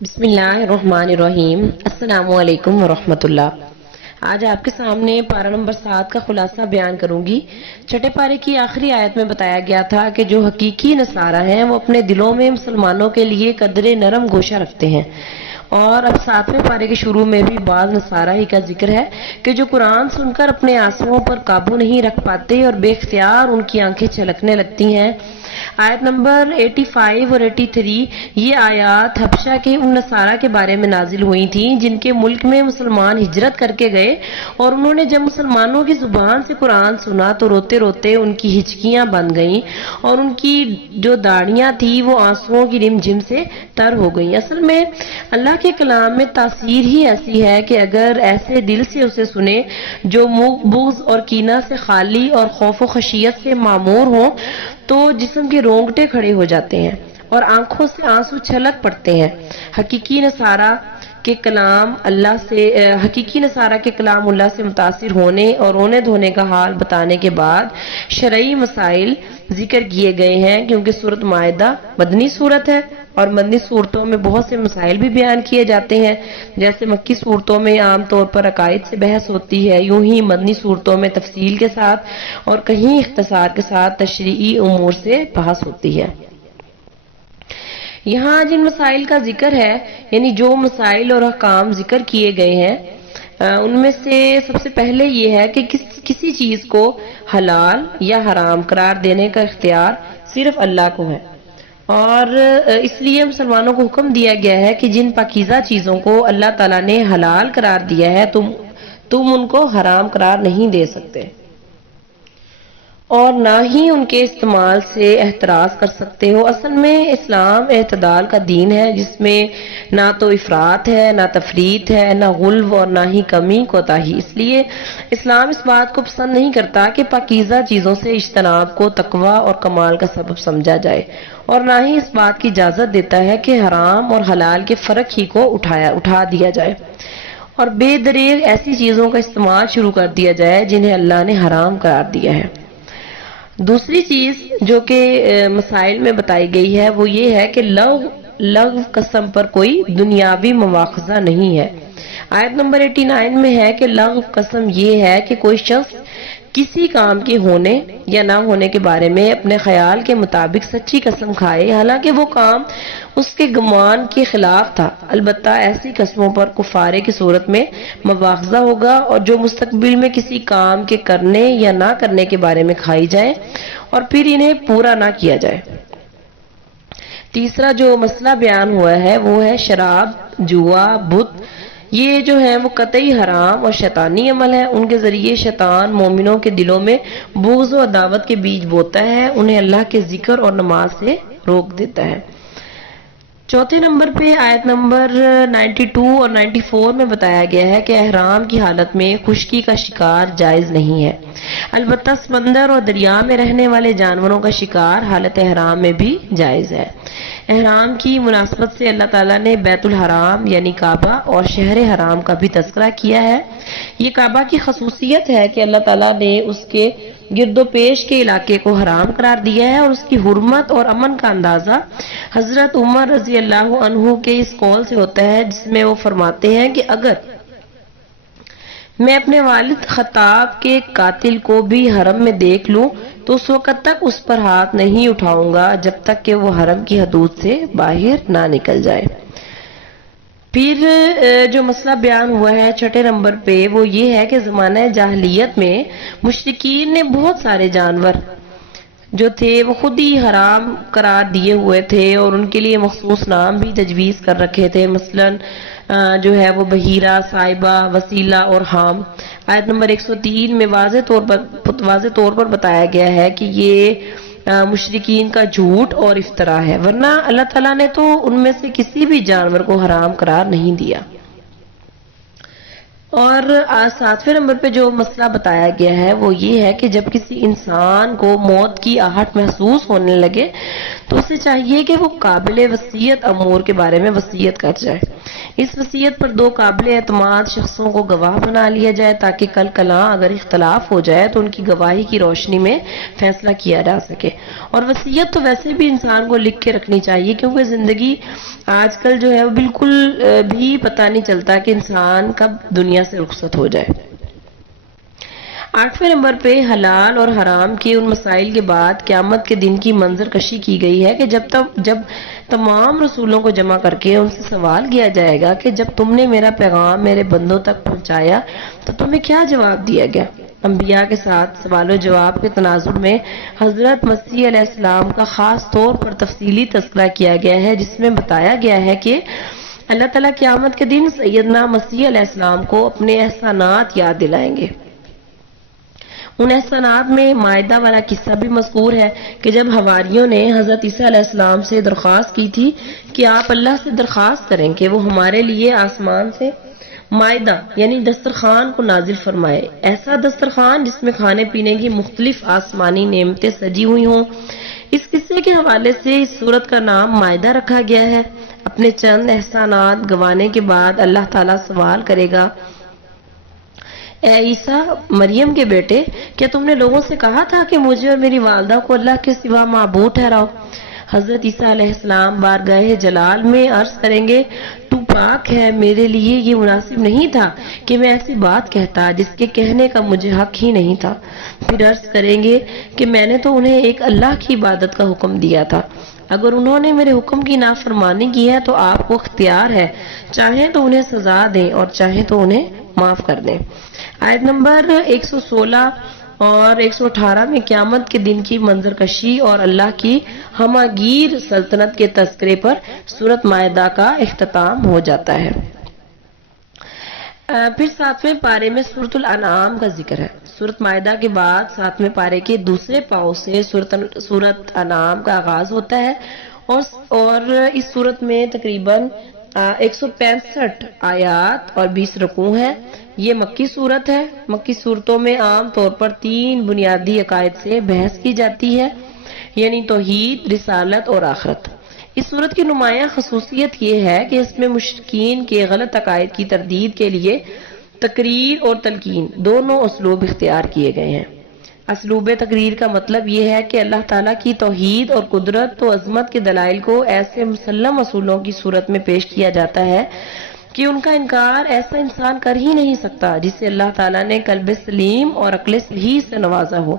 بسم اللہ الرحمن الرحیم۔ السلام علیکم ورحمۃ اللہ۔ آج آپ کے سامنے پارہ نمبر 7 کا خلاصہ بیان کروں گی۔ چھٹے پارے کی آخری آیت میں بتایا گیا تھا کہ جو حقیقی نصارہ ہیں وہ اپنے دلوں میں مسلمانوں کے لیے قدر نرم گوشہ رکھتے ہیں، اور اب 7ویں پارے کے شروع میں بھی بعض نصارہ ہی کا ذکر ہے کہ جو قرآن سن کر اپنے آنسوؤں پر قابو نہیں رکھ پاتے اور بے اختیار ان کی آنکھیں چھلکنے لگتی ہیں۔ آیت نمبر 85 اور 83 یہ آیات حبشہ کے ان نصارہ کے بارے میں نازل ہوئی تھیں جن کے ملک میں مسلمان ہجرت کر کے گئے، اور انہوں نے جب مسلمانوں کی زبان سے قرآن سنا تو روتے روتے ان کی ہچکیاں بند گئیں اور ان کی جو داڑیاں تھی وہ آنسوؤں کی رم جھم سے تر ہو گئیں۔ اصل میں اللہ کے کلام میں تاثیر ہی ایسی ہے کہ اگر ایسے دل سے اسے سنے جو بغض اور کینہ سے خالی اور خوف و خشیت سے معمور ہوں تو جسم کے رونگٹے کھڑے ہو جاتے ہیں اور آنکھوں سے آنسو چھلک پڑتے ہیں۔ حقیقی نصارہ کے کلام اللہ سے متاثر ہونے اور رونے دھونے کا حال بتانے کے بعد شرعی مسائل ذکر کیے گئے ہیں، کیونکہ سورۃ مائدہ مدنی سورت ہے اور مدنی صورتوں میں بہت سے مسائل بھی بیان کیے جاتے ہیں۔ جیسے مکی صورتوں میں عام طور پر عقائد سے بحث ہوتی ہے، یوں ہی مدنی صورتوں میں تفصیل کے ساتھ اور کہیں اختصار کے ساتھ تشریعی امور سے بحث ہوتی ہے۔ یہاں جن مسائل کا ذکر ہے، یعنی جو مسائل اور احکام ذکر کیے گئے ہیں، ان میں سے سب سے پہلے یہ ہے کہ کسی چیز کو حلال یا حرام قرار دینے کا اختیار صرف اللہ کو ہے، اور اس لیے مسلمانوں کو حکم دیا گیا ہے کہ جن پاکیزہ چیزوں کو اللہ تعالیٰ نے حلال قرار دیا ہے تم ان کو حرام قرار نہیں دے سکتے، اور نہ ہی ان کے استعمال سے احتراز کر سکتے ہو۔ اصل میں اسلام اعتدال کا دین ہے، جس میں نہ تو افراط ہے، نہ تفریط ہے، نہ غلو اور نہ ہی کمی کوتاہی۔ اس لیے اسلام اس بات کو پسند نہیں کرتا کہ پاکیزہ چیزوں سے اجتناب کو تقویٰ اور کمال کا سبب سمجھا جائے، اور نہ ہی اس بات کی اجازت دیتا ہے کہ حرام اور حلال کے فرق ہی کو اٹھا دیا جائے اور بے دریغ ایسی چیزوں کا استعمال شروع کر دیا جائے جنہیں اللہ نے حرام قرار دیا ہے۔ دوسری چیز جو کہ مسائل میں بتائی گئی ہے وہ یہ ہے کہ لغو قسم پر کوئی دنیاوی مواخذہ نہیں ہے۔ آیت نمبر 89 میں ہے کہ لغو قسم یہ ہے کہ کوئی شخص کسی کام کے ہونے یا نہ ہونے کے بارے میں اپنے خیال کے مطابق سچی قسم کھائے، حالانکہ وہ کام اس کے گمان کے خلاف تھا۔ البتہ ایسی قسموں پر کفارے کی صورت میں مواخذہ ہوگا، اور جو مستقبل میں کسی کام کے کرنے یا نہ کرنے کے بارے میں کھائی جائے اور پھر انہیں پورا نہ کیا جائے۔ تیسرا جو مسئلہ بیان ہوا ہے وہ ہے شراب، جوا، بت۔ یہ جو ہے وہ قطعی حرام اور شیطانی عمل ہے۔ ان کے ذریعے شیطان مومنوں کے دلوں میں بغض و عداوت کے بیج بوتا ہے، انہیں اللہ کے ذکر اور نماز سے روک دیتا ہے۔ چوتھے نمبر پہ آیت نمبر 92 اور 94 میں بتایا گیا ہے کہ احرام کی حالت میں خشکی کا شکار جائز نہیں ہے، البتہ سمندر اور دریا میں رہنے والے جانوروں کا شکار حالت احرام میں بھی جائز ہے۔ احرام کی مناسبت سے اللہ تعالیٰ نے بیت الحرام یعنی کعبہ اور شہر حرام کا بھی تذکرہ کیا ہے۔ یہ کعبہ کی خصوصیت ہے کہ اللہ تعالیٰ نے اس کے گرد و پیش کے علاقے کو حرام قرار دیا ہے، اور اس کی حرمت اور امن کا اندازہ حضرت عمر رضی اللہ عنہ کے اس قول سے ہوتا ہے جس میں وہ فرماتے ہیں کہ اگر میں اپنے والد خطاب کے قاتل کو بھی حرم میں دیکھ لوں تو اس وقت تک اس پر ہاتھ نہیں اٹھاؤں گا جب تک کہ وہ حرم کی حدود سے باہر نہ نکل جائے۔ پھر جو مسئلہ بیان ہوا ہے چھٹے نمبر پہ وہ یہ ہے کہ زمانہ جاہلیت میں مشرکین نے بہت سارے جانور جو تھے وہ خود ہی حرام قرار دیے ہوئے تھے اور ان کے لیے مخصوص نام بھی تجویز کر رکھے تھے، مثلاً جو ہے وہ بحیرہ، صائبہ، وسیلہ اور حام۔ آیت نمبر 103 میں واضح طور پر بتایا گیا ہے کہ یہ مشرکین کا جھوٹ اور افطرا ہے، ورنہ اللہ تعالیٰ نے تو ان میں سے کسی بھی جانور کو حرام قرار نہیں دیا۔ اور 7ویں نمبر پہ جو مسئلہ بتایا گیا ہے وہ یہ ہے کہ جب کسی انسان کو موت کی آہٹ محسوس ہونے لگے تو اسے چاہیے کہ وہ قابل وصیت امور کے بارے میں وصیت کر جائے. اس وصیت پر 2 قابل اعتماد شخصوں کو گواہ بنا لیا جائے تاکہ کل کلاں اگر اختلاف ہو جائے تو ان کی گواہی کی روشنی میں فیصلہ کیا جا سکے. اور وصیت تو ویسے بھی انسان کو لکھ کے رکھنی چاہیے کیونکہ زندگی آج کل جو ہے وہ بالکل بھی پتہ نہیں چلتا کہ انسان کب دنیا سے رخصت ہو جائے. 8ویں نمبر پہ حلال اور حرام کے ان مسائل کے بعد قیامت کے دن کی منظر کشی کی گئی ہے کہ جب تمام رسولوں کو جمع کر کے ان سے سوال کیا جائے گا کہ جب تم نے میرا پیغام میرے بندوں تک پہنچایا تو تمہیں کیا جواب دیا گیا. انبیاء کے ساتھ سوال و جواب کے تناظر میں حضرت مسیح علیہ السلام کا خاص طور پر تفصیلی تذکرہ کیا گیا ہے جس میں بتایا گیا ہے کہ اللہ تعالیٰ قیامت کے دن سیدنا مسیح علیہ السلام کو اپنے احسانات یاد دلائیں گے. ان احسانات میں مائدہ والا قصہ بھی مذکور ہے کہ جب حواریوں نے حضرت عیسیٰ علیہ السلام سے درخواست کی تھی کہ آپ اللہ سے درخواست کریں کہ وہ ہمارے لیے آسمان سے مائدہ یعنی دسترخوان کو نازل فرمائے، ایسا دسترخوان جس میں کھانے پینے کی مختلف آسمانی نعمتیں سجی ہوئی ہوں. اس قصے کے حوالے سے اس سورت کا نام مائدہ رکھا گیا ہے. اپنے چند احسانات گوانے کے بعد اللہ تعالیٰ سوال کرے گا، اے عیسیٰ مریم کے بیٹے، کیا تم نے لوگوں سے کہا تھا کہ مجھے اور میری والدہ کو اللہ کے سوا معبود ٹھہراؤ؟ حضرت عیسیٰ علیہ السلام بارگاہ جلال میں عرض کریں گے، تو پاک ہے، میرے لیے یہ مناسب نہیں تھا کہ میں ایسی بات کہتا جس کے کہنے کا مجھے حق ہی نہیں تھا. پھر عرض کریں گے کہ میں نے تو انہیں ایک اللہ کی عبادت کا حکم دیا تھا، اگر انہوں نے میرے حکم کی نافرمانی کی ہے تو آپ کو اختیار ہے، چاہیں تو انہیں سزا دیں اور چاہیں تو انہیں معاف کر دیں. آیت نمبر 116 اور 118 میں قیامت کے دن کی منظر کشی اور اللہ کی ہماگیر سلطنت کے تذکرے پر سورت مائدہ کا اختتام ہو جاتا ہے. پھر 7ویں پارے میں سورت الانعام کا ذکر ہے. سورت مائدہ کے بعد 7ویں پارے کے دوسرے پاؤں سے سورت انعام کا آغاز ہوتا ہے اور اس سورت میں تقریباً 165 آیات اور 20 رکوع ہیں. یہ مکی صورت ہے. مکی صورتوں میں عام طور پر 3 بنیادی عقائد سے بحث کی جاتی ہے، یعنی توحید، رسالت اور آخرت. اس صورت کی نمایاں خصوصیت یہ ہے کہ اس میں مشرکین کے غلط عقائد کی تردید کے لیے تقریر اور تلقین دونوں اسلوب اختیار کیے گئے ہیں. اسلوب تقریر کا مطلب یہ ہے کہ اللہ تعالیٰ کی توحید اور قدرت و عظمت کے دلائل کو ایسے مسلم اصولوں کی صورت میں پیش کیا جاتا ہے کہ ان کا انکار ایسا انسان کر ہی نہیں سکتا جسے اللہ تعالیٰ نے قلب سلیم اور عقل صحیح سے نوازا ہو.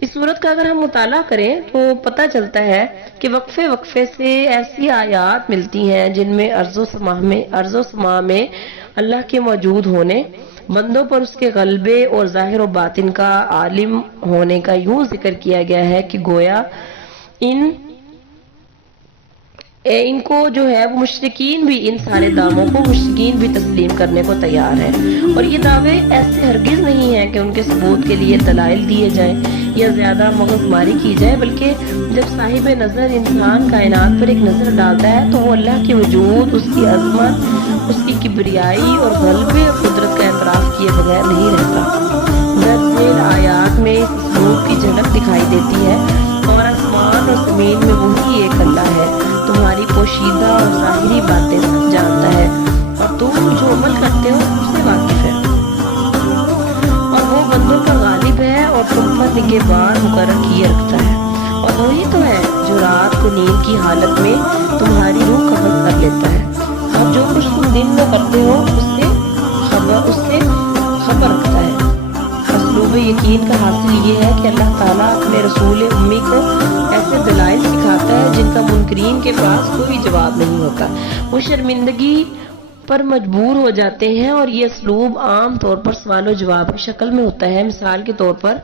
اس صورت کا اگر ہم مطالعہ کریں تو پتہ چلتا ہے کہ وقفے وقفے سے ایسی آیات ملتی ہیں جن میں ارض و سماع میں اللہ کے موجود ہونے، بندوں پر اس کے غلبے اور ظاہر و باطن کا عالم ہونے کا یوں ذکر کیا گیا ہے کہ گویا ان کو جو ہے وہ مشرکین بھی، ان سارے دعووں کو مشرکین بھی تسلیم کرنے کو تیار ہیں. اور یہ دعوے ایسے ہرگز نہیں ہیں کہ ان کے ثبوت کے لیے دلائل دیے جائیں یا زیادہ مغز ماری کی جائے، بلکہ جب صاحب نظر انسان کائنات پر ایک نظر ڈالتا ہے تو وہ اللہ کے وجود، اس کی عظمت، اس کی کبریائی اور غلبے اور قدرت کا اعتراف کیے بغیر نہیں رہتا. درسیل آیات میں اس اسلوب کی جھلک دکھائی دیتی ہے اور آسمان اور زمین میں وہی ایک اللہ ہے، تمہاری پوشیدہ اور ظاہری باتیں سب جانتا ہے اور تم جو عمل کرتے ہو اس سے واقف ہے، اور وہ بندوں پر غالب ہے اور تم پر نگہبان مقرر کیے رکھتا ہے. اور وہی تو ہے جو رات کو نیند کی حالت میں تمہاری روح قبض کر لیتا ہے اور جو کچھ تم دن میں کرتے ہو اس سے خبر رکھتا ہے. اسلوب یقین کا حاصل یہ ہے کہ اللہ تعالیٰ اپنے رسول امی کو ایسے دلائل سکھاتا ہے جن کا منکرین کے پاس کوئی جواب نہیں ہوتا. وہ شرمندگی پر مجبور ہو جاتے ہیں اور یہ اسلوب عام طور پر سوال و جواب کی شکل میں ہوتا ہے. مثال کے طور پر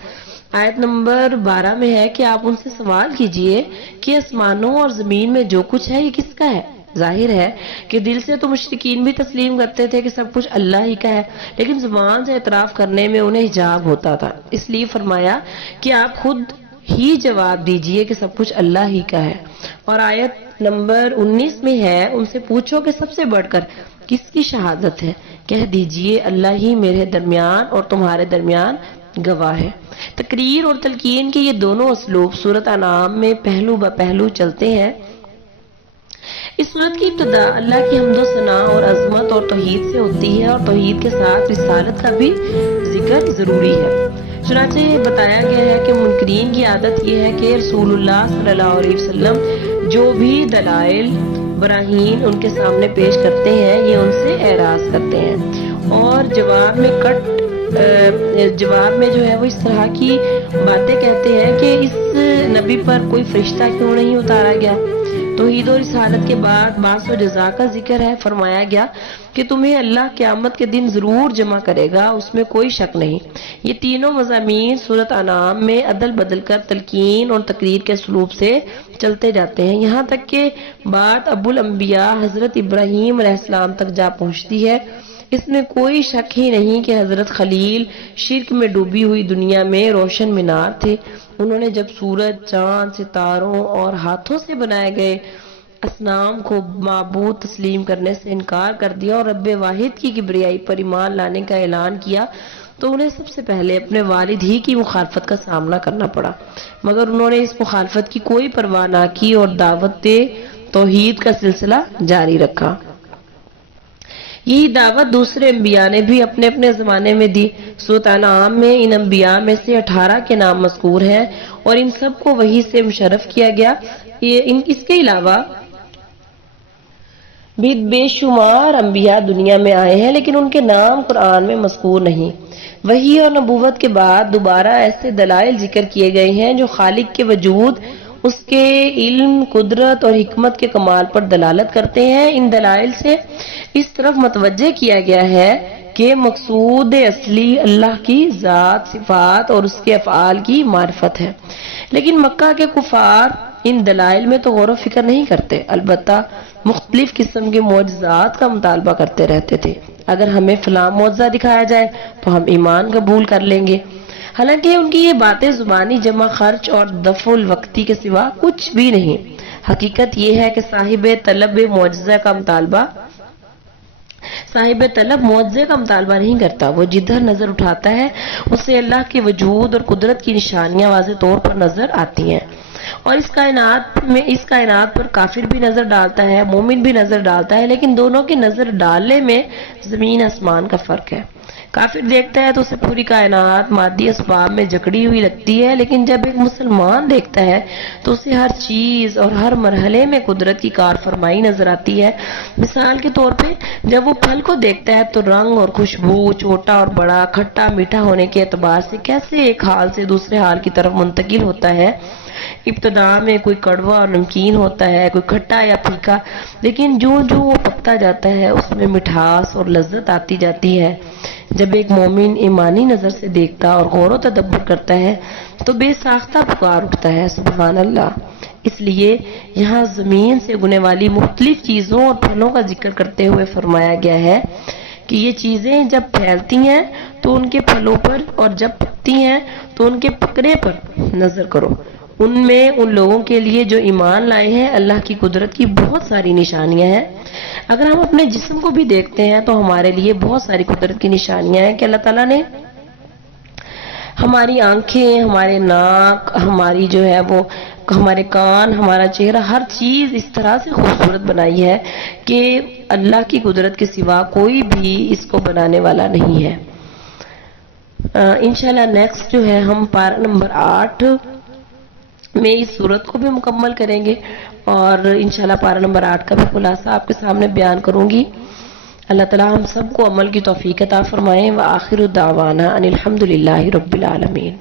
آیت نمبر 12 میں ہے کہ آپ ان سے سوال کیجئے کہ آسمانوں اور زمین میں جو کچھ ہے یہ کس کا ہے. ظاہر ہے کہ دل سے تو مشرکین بھی تسلیم کرتے تھے کہ سب کچھ اللہ ہی کا ہے، لیکن زبان سے اعتراف کرنے میں انہیں حجاب ہوتا تھا. اس لیے فرمایا کہ آپ خود ہی جواب دیجئے کہ سب کچھ اللہ ہی کا ہے. اور آیت نمبر 19 میں ہے، ان سے پوچھو کہ سب سے بڑھ کر کس کی شہادت ہے، کہہ دیجئے اللہ ہی میرے درمیان اور تمہارے درمیان گواہ ہے۔ تقریر اور تلقین کے یہ دونوں اسلوب سورۃ انعام میں پہلو بہ پہلو چلتے ہیں۔ اس سورت کی ابتدا اللہ کی حمد و ثنا اور عظمت اور توحید سے ہوتی ہے، اور توحید کے ساتھ رسالت کا بھی ذکر ضروری ہے۔ چنانچہ بتایا گیا ہے کہ منکرین کی عادت یہ ہے کہ رسول اللہ صلی اللہ علیہ وسلم جو بھی دلائل براہین ان کے سامنے پیش کرتے ہیں یہ ان سے اعراض کرتے ہیں، اور جواب میں جو ہے وہ اس طرح کی باتیں کہتے ہیں کہ اس نبی پر کوئی فرشتہ کیوں نہیں اتارا گیا۔ توحید و رسالت کے بعد بعث و جزا کا ذکر ہے۔ فرمایا گیا کہ تمہیں اللہ قیامت کے دن ضرور جمع کرے گا، اس میں کوئی شک نہیں۔ یہ تینوں مضامین سورۃ انعام میں عدل بدل کر تلقین اور تقریر کے اسلوب سے چلتے جاتے ہیں، یہاں تک کہ بات ابو الانبیاء حضرت ابراہیم علیہ السلام تک جا پہنچتی ہے۔ اس میں کوئی شک ہی نہیں کہ حضرت خلیل شرک میں ڈوبی ہوئی دنیا میں روشن مینار تھے۔ انہوں نے جب سورج، چاند، ستاروں اور ہاتھوں سے بنائے گئے اصنام کو معبود تسلیم کرنے سے انکار کر دیا اور رب واحد کی کبریائی پر ایمان لانے کا اعلان کیا تو انہیں سب سے پہلے اپنے والد ہی کی مخالفت کا سامنا کرنا پڑا، مگر انہوں نے اس مخالفت کی کوئی پرواہ نہ کی اور دعوت توحید کا سلسلہ جاری رکھا۔ یہی دعوت دوسرے انبیاء نے بھی اپنے اپنے زمانے میں دی۔ سورۃ انعام میں ان انبیاء میں سے 18 کے نام مذکور ہیں اور ان سب کو وحی سے مشرف کیا گیا۔ اس کے علاوہ بھی بے شمار انبیاء دنیا میں آئے ہیں لیکن ان کے نام قرآن میں مذکور نہیں۔ وحی اور نبوت کے بعد دوبارہ ایسے دلائل ذکر کیے گئے ہیں جو خالق کے وجود، اس کے علم، قدرت اور حکمت کے کمال پر دلالت کرتے ہیں۔ ان دلائل سے اس طرف متوجہ کیا گیا ہے کہ مقصود اصلی اللہ کی ذات، صفات اور اس کے افعال کی معرفت ہے، لیکن مکہ کے کفار ان دلائل میں تو غور و فکر نہیں کرتے، البتہ مختلف قسم کے معجزات کا مطالبہ کرتے رہتے تھے۔ اگر ہمیں فلاں معجزہ دکھایا جائے تو ہم ایمان قبول کر لیں گے، حالانکہ ان کی یہ باتیں زبانی جمع خرچ اور دفع الوقتی کے سوا کچھ بھی نہیں۔ حقیقت یہ ہے کہ صاحب طلب معجزے کا مطالبہ نہیں کرتا، وہ جدھر نظر اٹھاتا ہے اسے اللہ کے وجود اور قدرت کی نشانیاں واضح طور پر نظر آتی ہیں، اور اس کائنات پر کافر بھی نظر ڈالتا ہے، مومن بھی نظر ڈالتا ہے، لیکن دونوں کی نظر ڈالنے میں زمین آسمان کا فرق ہے۔ کافر دیکھتا ہے تو اسے پوری کائنات مادی اسباب میں جکڑی ہوئی لگتی ہے، لیکن جب ایک مسلمان دیکھتا ہے تو اسے ہر چیز اور ہر مرحلے میں قدرت کی کار فرمائی نظر آتی ہے۔ مثال کے طور پہ جب وہ پھل کو دیکھتا ہے تو رنگ اور خوشبو، چھوٹا اور بڑا، کھٹا میٹھا ہونے کے اعتبار سے کیسے ایک حال سے دوسرے حال کی طرف منتقل ہوتا ہے۔ ابتدا میں کوئی کڑوا اور نمکین ہوتا ہے، کوئی کھٹا یا پھیکا، لیکن جو وہ پکتا جاتا ہے اس میں مٹھاس اور لذت آتی جاتی ہے۔ جب ایک مومن ایمانی نظر سے دیکھتا اور غور و تدبر کرتا ہے تو بے ساختہ پکار اٹھتا ہے، سبحان اللہ۔ اس لیے یہاں زمین سے اگنے والی مختلف چیزوں اور پھلوں کا ذکر کرتے ہوئے فرمایا گیا ہے کہ یہ چیزیں جب پھیلتی ہیں تو ان کے پھلوں پر، اور جب پکتی ہیں تو ان کے پکنے پر نظر کرو۔ ان میں ان لوگوں کے لیے جو ایمان لائے ہیں اللہ کی قدرت کی بہت ساری نشانیاں ہیں۔ اگر ہم اپنے جسم کو بھی دیکھتے ہیں تو ہمارے لیے بہت ساری قدرت کی نشانیاں ہیں کہ اللہ تعالیٰ نے ہماری آنکھیں، ہمارے ناک، ہماری جو ہے وہ ہمارے کان، ہمارا چہرہ، ہر چیز اس طرح سے خوبصورت بنائی ہے کہ اللہ کی قدرت کے سوا کوئی بھی اس کو بنانے والا نہیں ہے۔ انشاءاللہ نیکسٹ جو ہے ہم پارہ نمبر 8 میں اس صورت کو بھی مکمل کریں گے، اور انشاءاللہ پارہ نمبر 8 کا بھی خلاصہ آپ کے سامنے بیان کروں گی۔ اللہ تعالی ہم سب کو عمل کی توفیق عطا فرمائے۔ وآخر دعوانا ان الحمدللہ رب العالمین۔